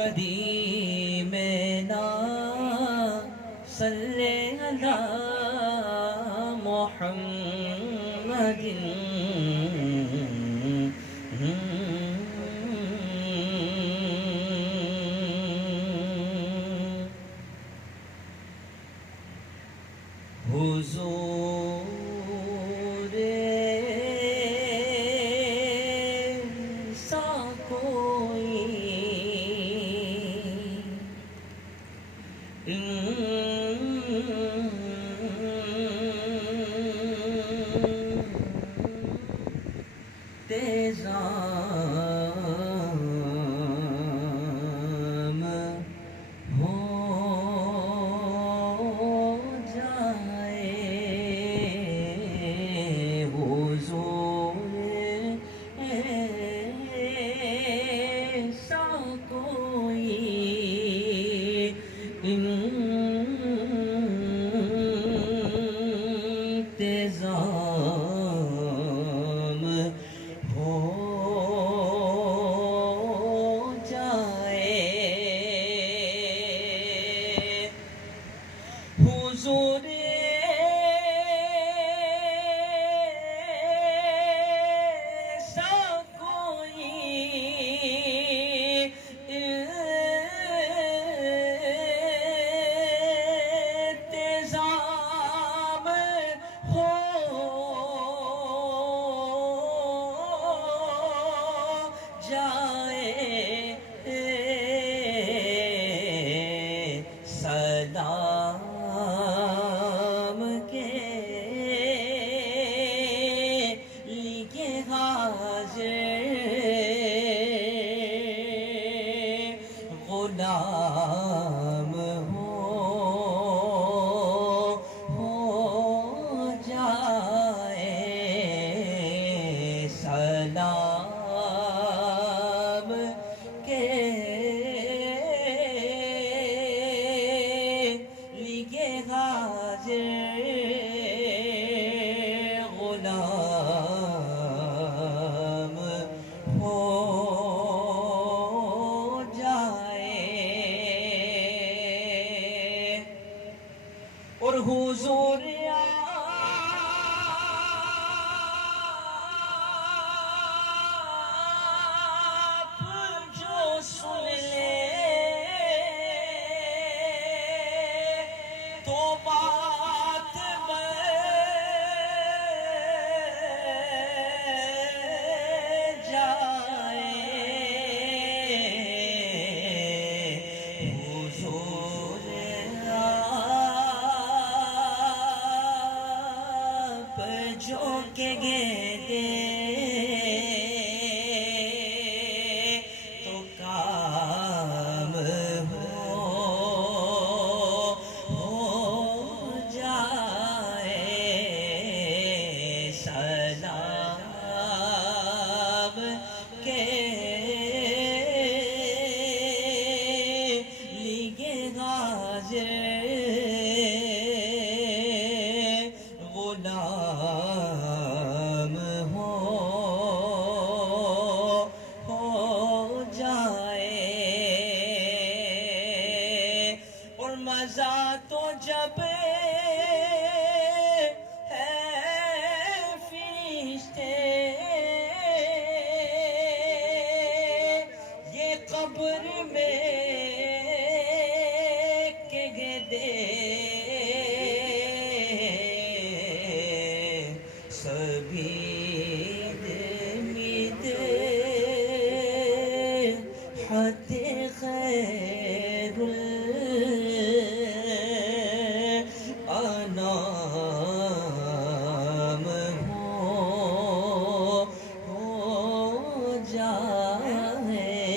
قدیمنا صلی علی محمد حضور سا کوئی انتظام ہو جائے حضور ایسا کوئی انتظام ہو جائے حضور ایسا کوئی انتظام ہو جائے سلام کے لیے حاضر غلام ہو جائے سلام کے لیے حاضر غلام ہو جائے اور حضور آپ جو سن لے تو بات بن جائے حضور آپ جو کہ گے تو کام ہو جائے سلام کے لیے حاضر غلام ہو جائے اور مزہ تو جب ہے فرشتے یہ قبر میں کہ دے سبید میدے حد خیر الانام